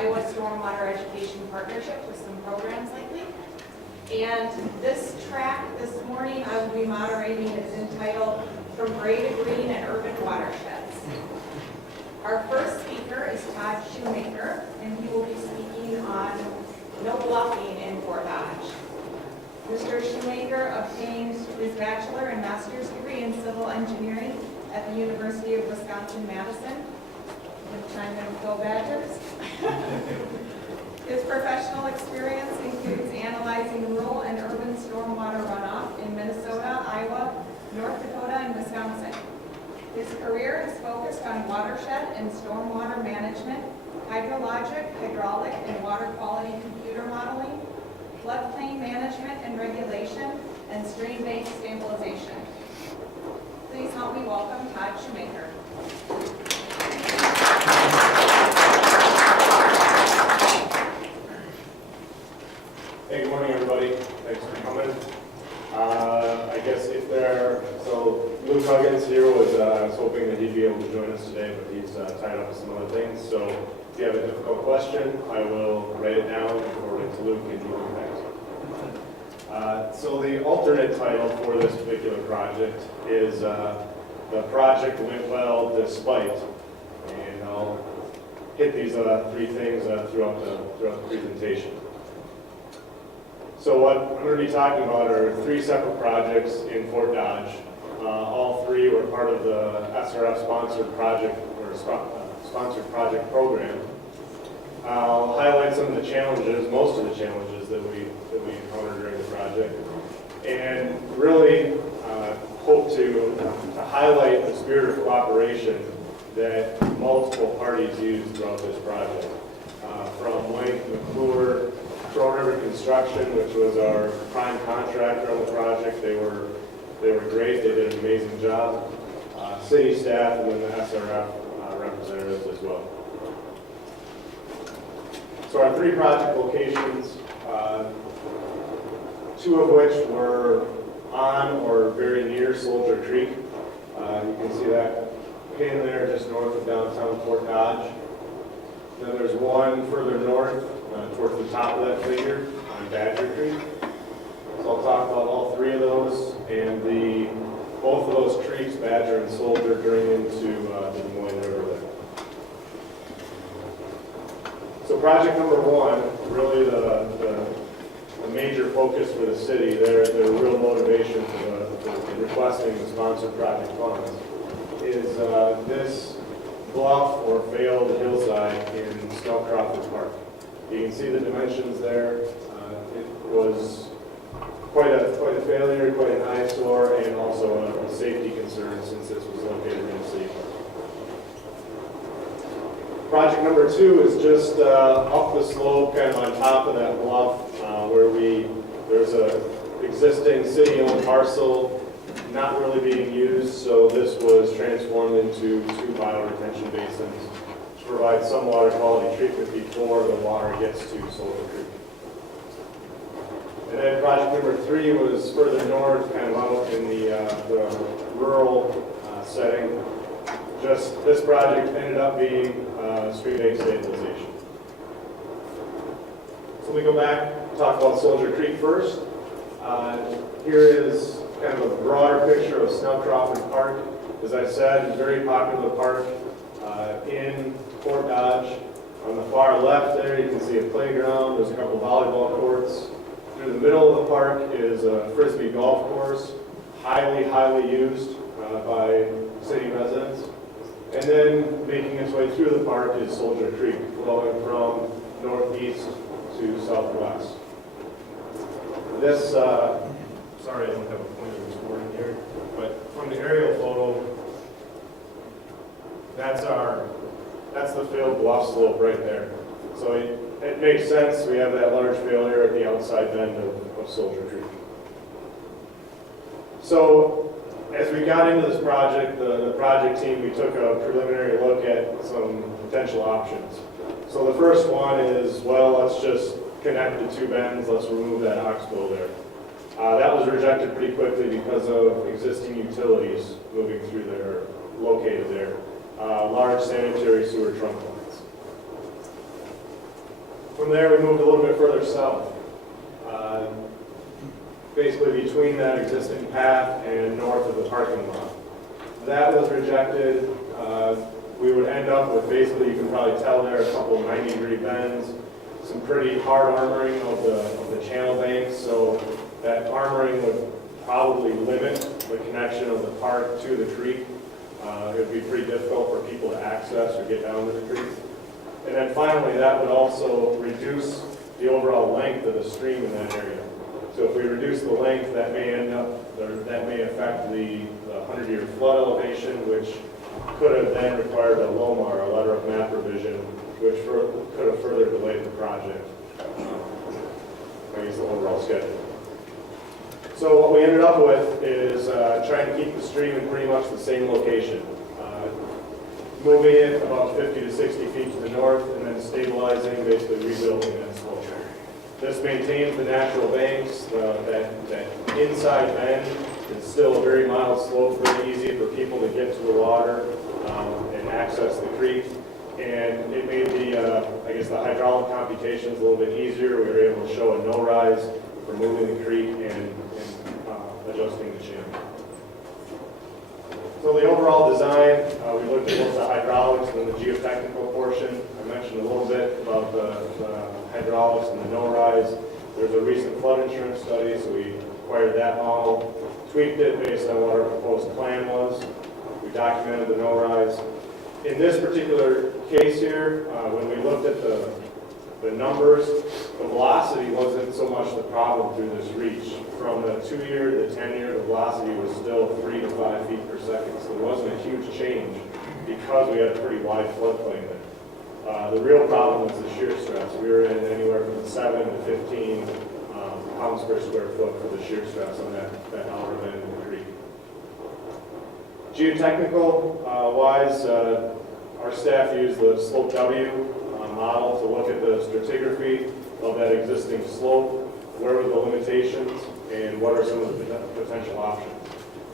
Iowa Stormwater Education Partnership with some programs lately. And this track this morning I will be moderating is entitled From Gray to Green and Urban Watersheds. Our first speaker is Todd Shoemaker, and he will be speaking on no bluffing in Fort Dodge. Mr. Shoemaker obtained his bachelor and master's degree in civil engineering at the University of Wisconsin-Madison. Chime in, go Badgers. His professional experience includes analyzing rural and urban stormwater runoff in Minnesota, Iowa, North Dakota, and Wisconsin. His career is focused on watershed and stormwater management, hydrologic, hydraulic, and water quality computer modeling, floodplain management and regulation, and stream-based stabilization. Please help me welcome Todd Shoemaker. Hey, good morning, everybody. Thanks for coming. I guess so Luke Huggins here I was hoping that he'd be able to join us today, but he's tied up with some other things. So if you have a difficult question, I will write it down and forward it to Luke and he will get back to you. So the alternate title for this particular project is The Project Went Well Despite. And I'll hit these three things throughout the presentation. So what I'm going to be talking about are three separate projects in Fort Dodge. All three were part of the SRF sponsored project program. I'll highlight some of the challenges, most of the challenges that we encountered during the project, and really hope to highlight the spirit of cooperation that multiple parties used throughout this project. From Wenck, McClure, Troll River Construction, which was our prime contractor on the project. They were great. They did an amazing job. City staff and then the SRF representatives as well. So our three project locations, two of which were on or very near Soldier Creek. You can see that pin there just north of downtown Fort Dodge. Then there's one further north towards the top of that figure on Badger Creek. So I'll talk about all three of those, and both of those creeks, Badger and Soldier, drain into the Des Moines River there. So project number one, really the major focus for the city, their real motivation for requesting the sponsored project funds is this bluff or failed hillside in Crawford Park. You can see the dimensions there. It was quite a failure, quite an eyesore, and also a safety concern since this was located in a city park. Project number two is just up the slope, kind of on top of that bluff, where there's a existing city-owned parcel not really being used, so this was transformed into two bioretention basins to provide some water quality treatment before the water gets to Soldier Creek. And then project number three was further north, kind of out in the rural setting. Just this project ended up being stream-based stabilization. So we go back, talk about Soldier Creek first. Here is kind of a broader picture of Crawford Park. As I said, very popular park in Fort Dodge. On the far left there, you can see a playground. There's a couple volleyball courts. Through the middle of the park is a Frisbee golf course, highly used by city residents. And then making its way through the park is Soldier Creek, flowing from northeast to southwest. This, sorry I don't have a pointer this morning here, but from the aerial photo, that's the failed bluff slope right there. So it makes sense. We have that large failure at the outside bend of Soldier Creek. So as we got into this project, the project team, we took a preliminary look at some potential options. So the first one is, well, let's just connect the two bends. Let's remove that oxbow there. That was rejected pretty quickly because of existing utilities moving through there, located there. Large sanitary sewer trunk lines. From there, we moved a little bit further south, basically between that existing path and north of the parking lot. That was rejected. We would end up with basically, you can probably tell there, a couple of 90-degree bends, some pretty hard armoring of the channel banks, so that armoring would probably limit the connection of the park to the creek. It would be pretty difficult for people to access or get down to the creek. And then finally, that would also reduce the overall length of the stream in that area. So if we reduce the length, that may affect the 100-year flood elevation, which could have then required a LOMAR, a letter of map revision, which could have further delayed the project, I guess the overall schedule. So what we ended up with is trying to keep the stream in pretty much the same location. Moving it about 50 to 60 feet to the north and then stabilizing, basically rebuilding that slope. This maintains the natural banks. That inside bend is still a very mild slope, very easy for people to get to the water and access the creek. And it made I guess the hydraulic computations a little bit easier. We were able to show a no-rise for moving the creek and adjusting the channel. So the overall design, we looked at both the hydraulics and the geotechnical portion. I mentioned a little bit about the hydraulics and the no-rise. There's a recent flood insurance study, so we acquired that model, tweaked it based on what our proposed plan was. We documented the no-rise. In this particular case here, when we looked at the numbers, the velocity wasn't so much the problem through this reach. From the 2-year to the 10-year, the velocity was still 3 to 5 feet per second, so there wasn't a huge change because we had a pretty wide floodplain there. The real problem was the shear stress. We were in anywhere from 7 to 15 pounds per square foot for the shear stress on that outer end of the creek. Geotechnical wise, our staff used the slope W model to look at the stratigraphy of that existing slope, where were the limitations, and what are some of the potential options.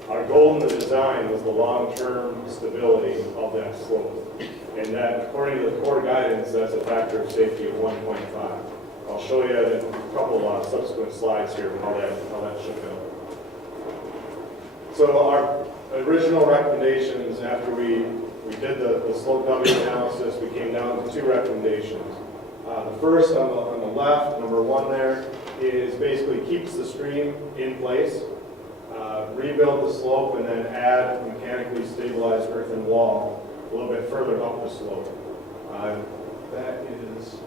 Our goal in the design was the long-term stability of that slope, and that, according to the core guidance, that's a factor of safety of 1.5. I'll show you in a couple of subsequent slides here how that shook out. So our original recommendations after we did the slope W analysis, we came down to 2 recommendations. The first on the left, number 1 there, is basically keeps the stream in place, rebuild the slope, and then add a mechanically stabilized earthen wall a little bit further up the slope. That is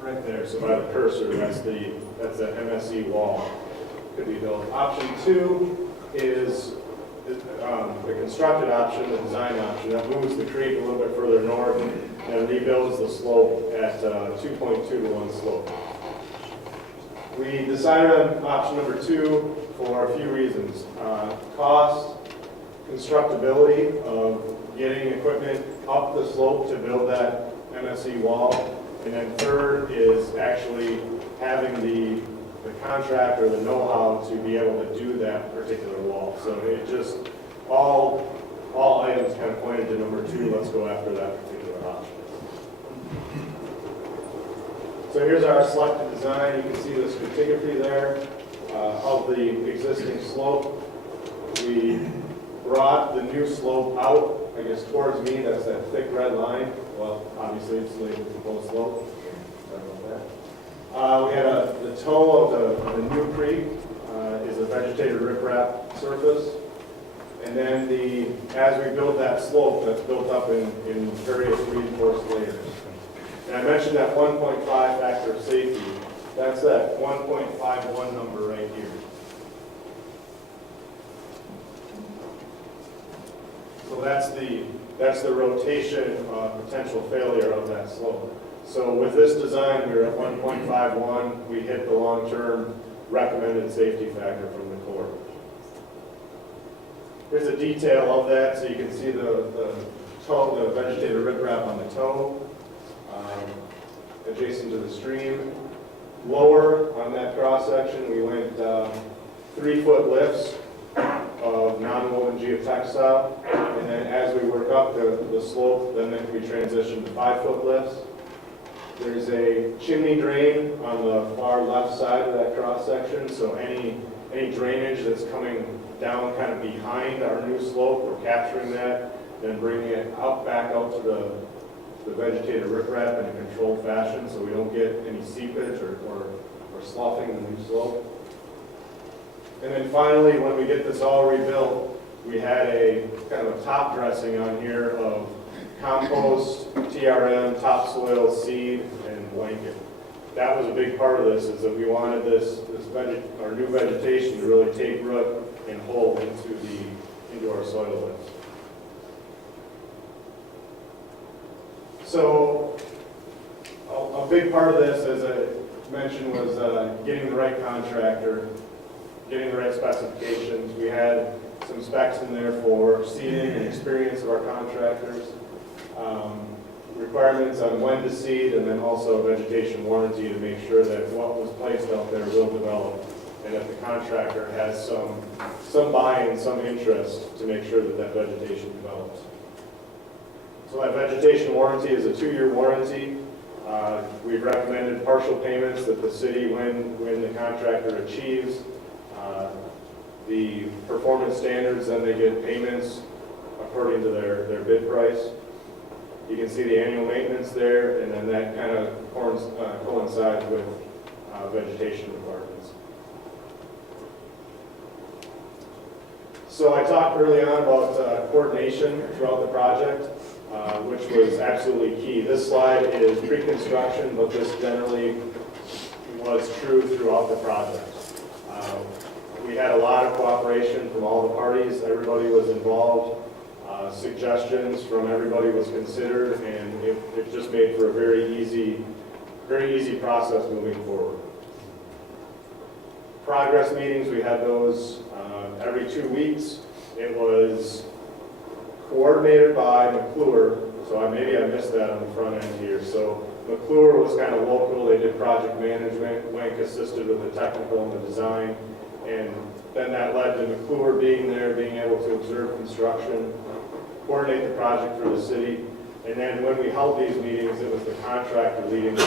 right there. So by the cursor, that's that MSE wall. Could be built. Option 2 is the constructed option, the design option, that moves the creek a little bit further north and rebuilds the slope at 2.2 to 1 slope. We decided on option number 2 for a few reasons. Cost, constructibility of getting equipment up the slope to build that MSE wall, and then third is actually having the contract or the know-how to be able to do that particular wall. So it just, all items kind of pointed to number 2, let's go after that particular option. So here's our selected design. You can see the stratigraphy there of the existing slope. We brought the new slope out, I guess towards me, that's that thick red line. Well, obviously it's the proposed slope. Sorry about that. We had the toe of the new creek is a vegetated riprap surface. And then as we build that slope, that's built up in various reinforced layers. And I mentioned that 1.5 factor of safety. That's that 1.51 number right here. So that's the rotation potential failure of that slope. So with this design, we were at 1.51. We hit the long-term recommended safety factor from the Corps. Here's a detail of that, so you can see the toe, the vegetated riprap on the toe, adjacent to the stream. Lower on that cross section, we went 3-foot lifts of non-woven geotextile, and then as we work up the slope, then they can be transitioned to 5-foot lifts. There's a chimney drain on the far left side of that cross section, so any drainage that's coming down kind of behind our new slope, we're capturing that, then bringing it back out to the vegetated riprap in a controlled fashion so we don't get any seepage or sloughing the new slope. And then finally, when we get this all rebuilt, we had a kind of a top dressing on here of compost, TRM, topsoil, seed, and blanket. That was a big part of this, is that we wanted our new vegetation to really take root and hold into our soil beds. So a big part of this, as I mentioned, was getting the right contractor, getting the right specifications. We had some specs in there for seeding and experience of our contractors, requirements on when to seed, and then also a vegetation warranty to make sure that what was placed out there will develop, and that the contractor has some buy-in, some interest to make sure that that vegetation develops. So that vegetation warranty is a 2-year warranty. We've recommended partial payments that the city, when the contractor achieves the performance standards, then they get payments according to their bid price. You can see the annual maintenance there, and then that kind of coincides with vegetation requirements. So I talked early on about coordination throughout the project, which was absolutely key. This slide is pre-construction, but this generally was true throughout the project. We had a lot of cooperation from all the parties. Everybody was involved. Suggestions from everybody was considered, and it just made for a very easy process moving forward. Progress meetings, we had those every 2 weeks. It was coordinated by McClure, so maybe I missed that on the front end here. So McClure was kind of local. They did project management. Wenck assisted with the technical and the design, and then that led to McClure being there, being able to observe construction, coordinate the project for the city. And then when we held these meetings, it was the contractor leading the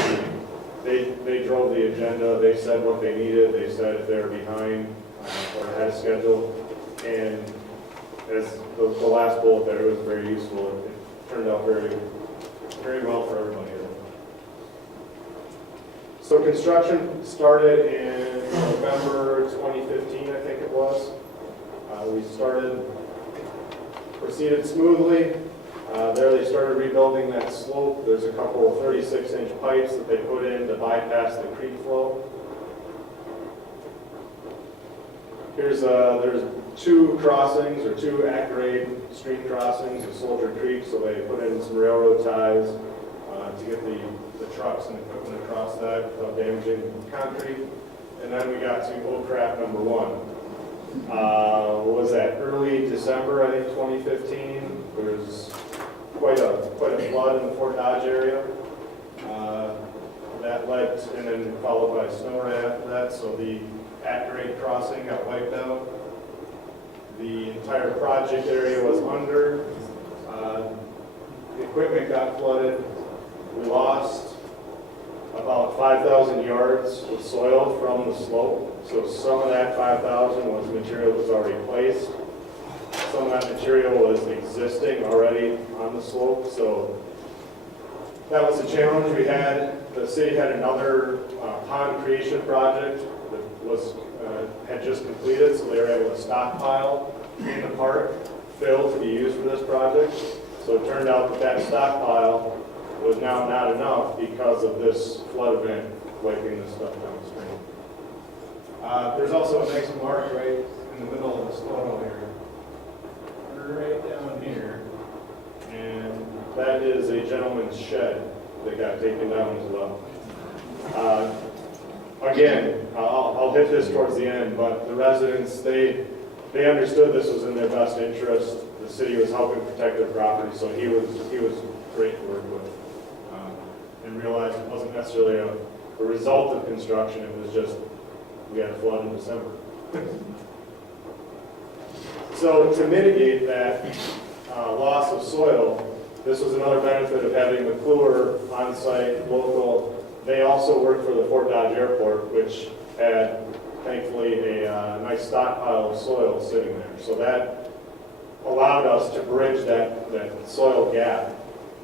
meeting. They drove the agenda. They said what they needed. They said if they were behind or ahead of schedule. And as the last bullet there, it was very useful. It turned out very, very well for everybody. So construction started in November 2015, I think it was. We proceeded smoothly. There they started rebuilding that slope. There's a couple of 36-inch pipes that they put in to bypass the creek flow. There's 2 crossings, or 2 at-grade stream crossings of Soldier Creek, so they put in some railroad ties to get the trucks and equipment across that without damaging concrete. And then we got to Crap number 1. What was that? Early December, I think, 2015. There was quite a flood in the Fort Dodge area. That led, and then followed by a snow right after that. So the at-grade crossing got wiped out. The entire project area was under. The equipment got flooded. We lost about 5,000 yards of soil from the slope. So some of that 5,000 was material that was already placed. Some of that material was existing already on the slope. So that was a challenge we had. The city had another pond creation project that had just completed, so they were able to stockpile in the park, fill to be used for this project. So it turned out that stockpile was now not enough because of this flood event wiping this stuff downstream. There's also a nice mark right in the middle of this photo here, right down here, and that is a gentleman's shed that got taken down as well. Again, I'll hit this towards the end, but the residents, they understood this was in their best interest. The city was helping protect their property, so he was great to work with, and realized it wasn't necessarily a result of construction. It was just we had a flood in December. So to mitigate that, loss of soil, this was another benefit of having McClure on-site, local. They also worked for the Fort Dodge Airport, which had, thankfully, a nice stockpile of soil sitting there. So that allowed us to bridge that soil gap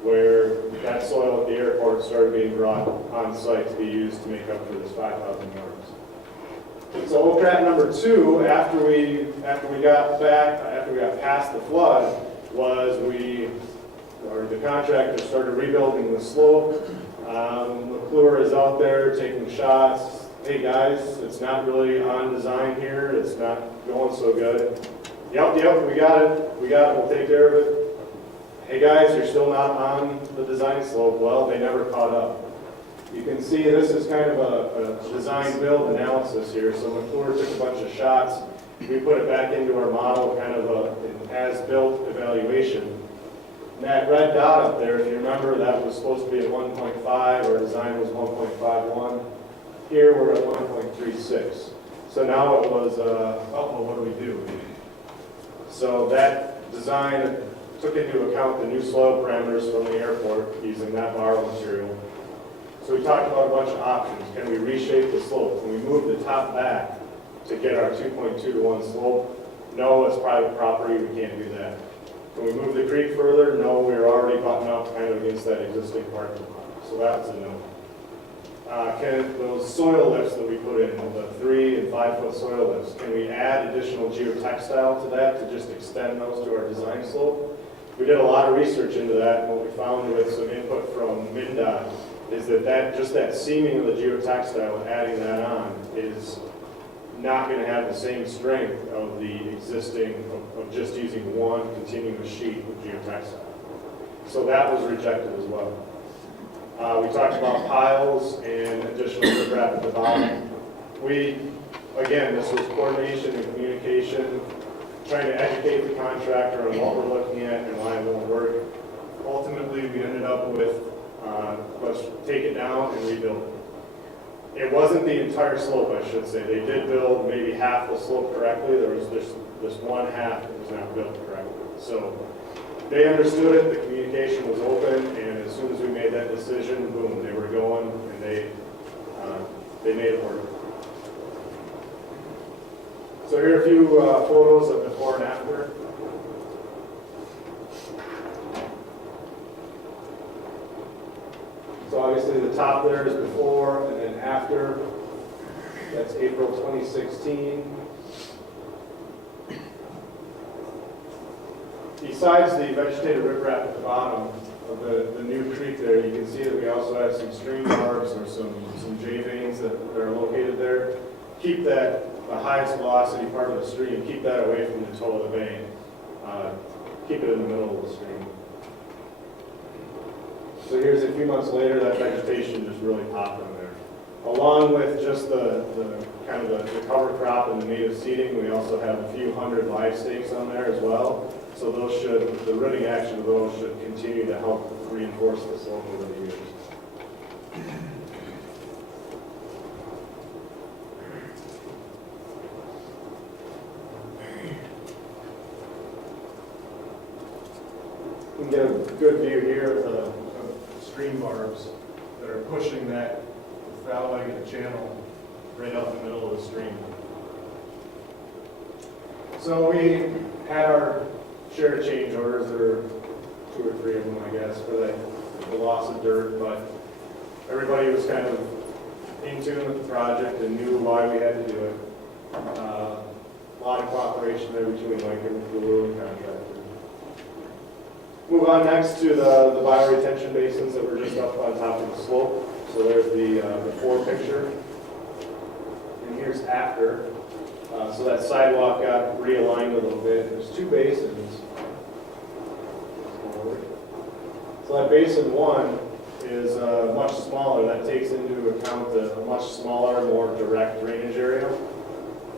where that soil at the airport started being brought on-site to be used to make up for this 5,000 yards. So OCRAT number 2, after we got past the flood, was the contractor started rebuilding the slope. McClure is out there taking shots. Hey guys, it's not really on design here. It's not going so good. Yep, we got it. We'll take care of it. Hey guys, you're still not on the design slope. Well, they never caught up. You can see this is kind of a design build analysis here. So McClure took a bunch of shots. We put it back into our model, kind of an as-built evaluation. And that red dot up there, if you remember, that was supposed to be at 1.5. Our design was 1.51. Here we're at 1.36. So now it was, well, what do we do? So that design took into account the new soil parameters from the airport using that borrow material. So we talked about a bunch of options. Can we reshape the slope? Can we move the top back to get our 2.2 to 1 slope? No, it's private property, we can't do that. Can we move the creek further? No, we're already buttoned up kind of against that existing parking lot. So that's a no. Can those soil lifts that we put in, the 3 and 5 foot soil lifts, can we add additional geotextile to that to just extend those to our design slope? We did a lot of research into that, and what we found with some input from MnDOT is that just that seaming of the geotextile, adding that on, is not going to have the same strength of the existing, of just using one continuous sheet of geotextile. So that was rejected as well. We talked about piles and additional riprap at the bottom. Again, this was coordination and communication, trying to educate the contractor on what we're looking at and why it won't work. Ultimately, we ended up with, let's take it down and rebuild it. It wasn't the entire slope, I should say. They did build maybe half the slope correctly. There was this one half that was not built correctly. So they understood it, the communication was open, and as soon as we made that decision, boom, they were going, and they made it work. So here are a few photos of before and after. So obviously the top there is before, and then after. That's April 2016. Besides the vegetated riprap at the bottom of the new creek there, you can see that we also have some stream barbs or some J-veins that are located there. Keep that, the highest velocity part of the stream, keep that away from the toe of the vein. Keep it in the middle of the stream. So here's a few months later, that vegetation just really popped in there. Along with just the kind of the cover crop and the native seeding, we also have a few hundred live stakes on there as well. So those the rooting action of those should continue to help reinforce the slope over the years. You can get a good view here of the stream barbs that are pushing that foul-legged channel right out the middle of the stream. So we had our share of change orders, there are 2 or 3 of them, I guess, for the loss of dirt, but everybody was kind of in tune with the project and knew why we had to do it. A lot of cooperation there between Wenck and McClure and contractor. Move on next to the bioretention basins that were just up on top of the slope. So there's the before picture, and here's after. So that sidewalk got realigned a little bit. There's 2 basins. So that basin 1 is much smaller. That takes into account a much smaller, more direct drainage area.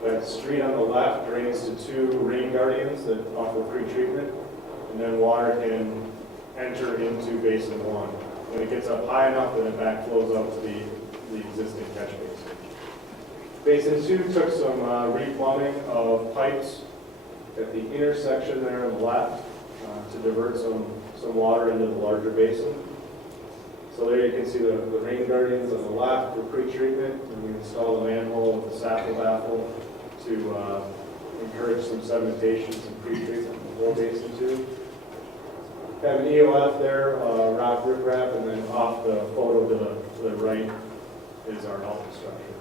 That street on the left drains to 2 rain guardians that offer pre-treatment, and then water can enter into basin 1. When it gets up high enough, then it backflows up to the existing catch basin. Basin 2 took some replumbing of pipes at the intersection there on the left. to divert some water into the larger basin. So there you can see the rain guardians on the left for pre-treatment, and we install the manhole with the sapple baffle to encourage some sedimentation, some pre-treatment in the flow basin too. Have an EOF there, rock riprap, and then off the photo to the right is our outlet structure.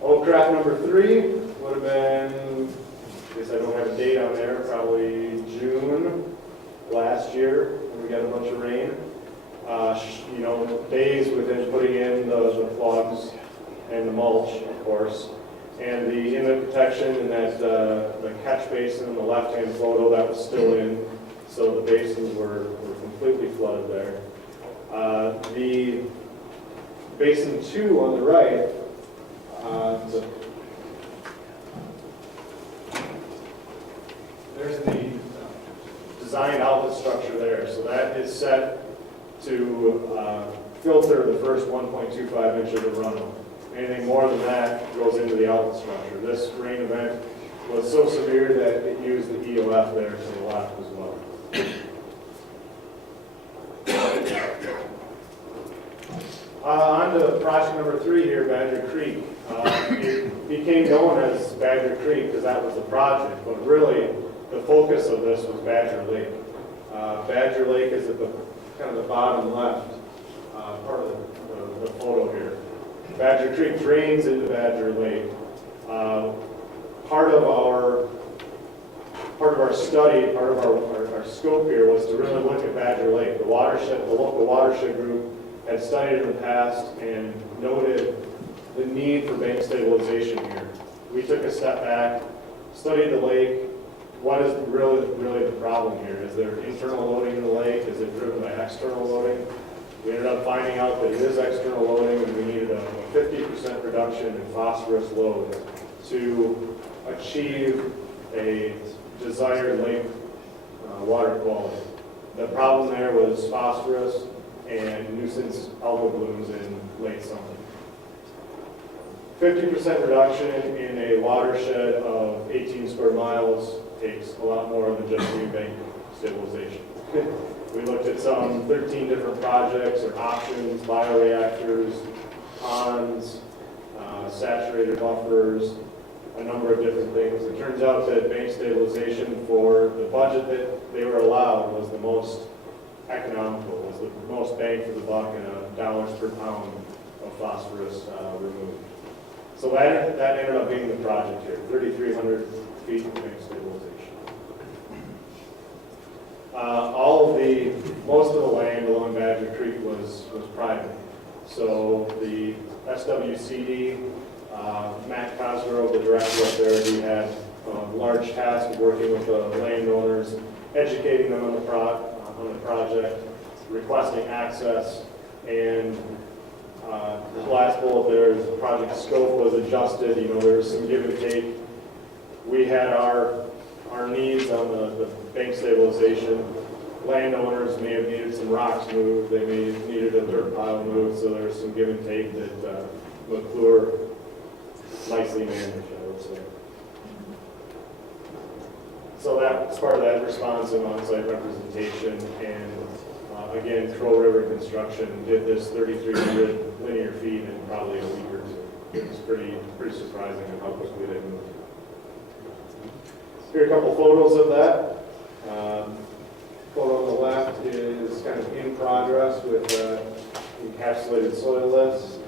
Old crack number 3 would have been, I guess I don't have a date on there, probably June last year when we got a bunch of rain. You know, days within putting in the plugs and the mulch, of course, and the inlet protection and that the catch basin in the left-hand photo that was still in, so the basins were completely flooded there. The basin 2 on the right, there's the designed outlet structure there, so that is set to filter the first 1.25 inches of runoff. Anything more than that goes into the outlet structure. This rain event was so severe that it used the EOF there to the left as well. On to project number 3 here, Badger Creek. It became known as Badger Creek because that was the project, but really the focus of this was Badger Lake. Badger Lake is at the kind of the bottom left part of the photo here. Badger Creek drains into Badger Lake. Part of our study, part of our scope here was to really look at Badger Lake. The watershed, the local watershed group had studied in the past and noted the need for bank stabilization here. We took a step back, studied the lake. What is really the problem here? Is there internal loading in the lake? Is it driven by external loading? We ended up finding out that it is external loading, and we needed a 50% reduction in phosphorus load to achieve a desired lake water quality. The problem there was phosphorus and nuisance algal blooms in late summer. 50% reduction in a watershed of 18 square miles takes a lot more than just new bank stabilization. We looked at some 13 different projects or options, bioreactors, ponds, saturated buffers, a number of different things. It turns out that bank stabilization for the budget that they were allowed was the most economical, was the most bang for the buck and dollars per pound of phosphorus removed. So that ended up being the project here, 3,300 feet of bank stabilization. Most of the land along Badger Creek was private. So the SWCD, Matt Cosgrove, the director up there, he had a large task of working with the landowners, educating them on the project, requesting access, and the last bullet there is the project scope was adjusted. You know, there was some give and take. We had our needs on the bank stabilization. Landowners may have needed some rocks moved. They may have needed a dirt pile moved. So there was some give and take that McClure nicely managed, I would say. So that's part of that response and on-site representation. And again, Crow River Construction did this 3,300 linear feet in probably a week or two. It was pretty surprising how quickly they moved. Here are a couple photos of that. Photo on the left is kind of in progress with encapsulated soil lifts.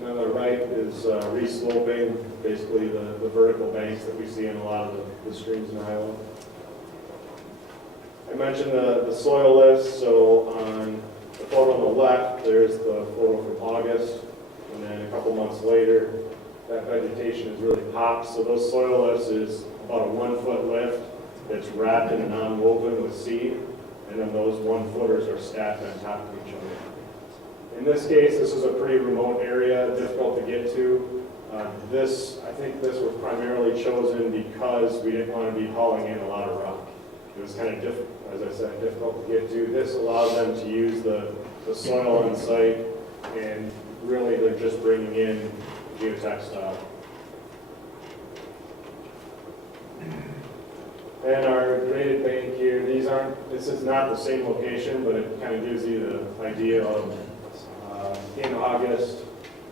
And on the right is resloping, basically the vertical banks that we see in a lot of the streams in Iowa. I mentioned the soil lifts, so on the photo on the left, there's the photo from August, and then a couple months later, that vegetation has really popped. So those soil lifts is about a 1 foot lift that's wrapped in a non-woven with seed, and then those 1 footers are stacked on top of each other. In this case, this is a pretty remote area, difficult to get to. I think this was primarily chosen because we didn't want to be hauling in a lot of rock. It was kind of difficult, as I said, difficult to get to. This allowed them to use the soil on site, and really they're just bringing in geotextile. And our graded bank this is not the same location, but it kind of gives you the idea of in August,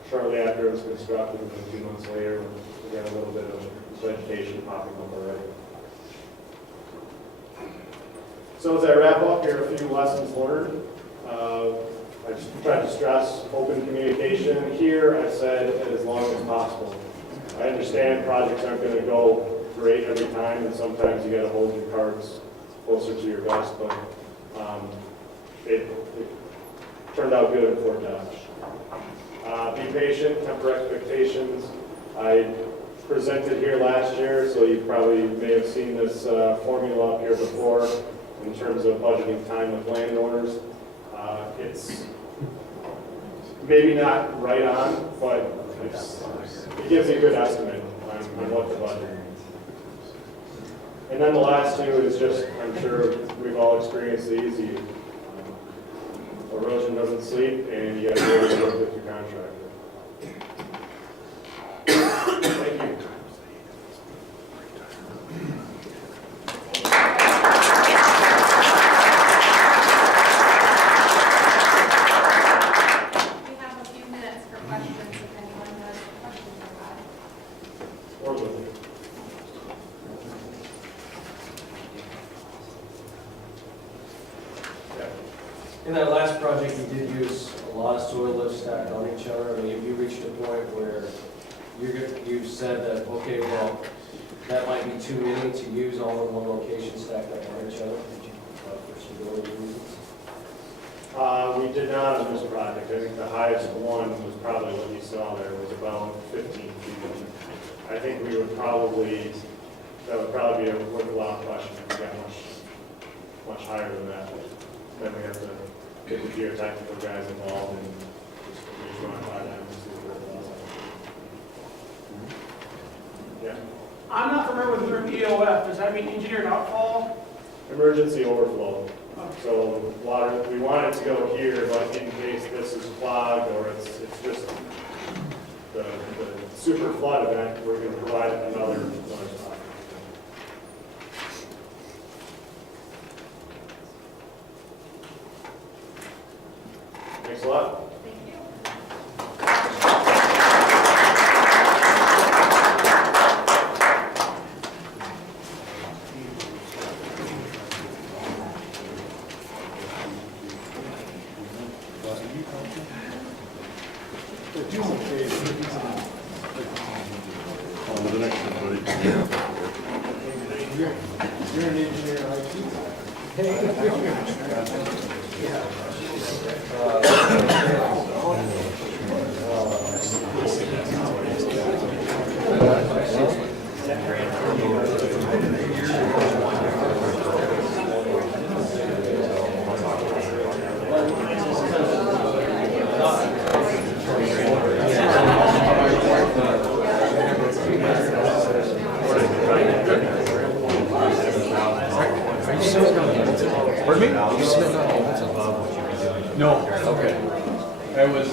shortly after it was constructed, and then 2 months later, we got a little bit of vegetation popping up already. So as I wrap up, here are a few lessons learned. I just tried to stress open communication. Here, I said as long as possible. I understand projects aren't going to go great every time, and sometimes you got to hold your cards closer to your vest, but it turned out good in Fort Dodge. Be patient, temper expectations. I presented here last year, so you probably may have seen this formula up here before in terms of budgeting time with landowners. It's maybe not right on, but it gives you a good estimate on what to budget. And then the last two is just, I'm sure we've all experienced these. Erosion doesn't sleep, and you got to really work with your contractor. Thank you. We have a few minutes for questions if anyone has questions about it. Or with In that last project, you did use a lot of soil lifts stacked on each other. I mean, have you reached a point where you said that, okay, well, that might be too many to use all in one location stacked up on each other for stability reasons? We did not on this project. I think the highest one was probably what you saw there, was about 15 feet. I think we would probably, that would probably be a worthwhile question if we got much higher than that. Then we have to get the geotechnical guys involved and just run it by them and see what it was. Yeah. I'm not familiar with the term EOF. Does that mean engineered outfall? Emergency overflow. Okay. So water, we want it to go here, but in case this is clogged or it's just the super flood event, we're going to provide another spot. Thanks a lot. Thank you. On to the next one, buddy. You're an engineer, Pardon me? No. Okay. I was,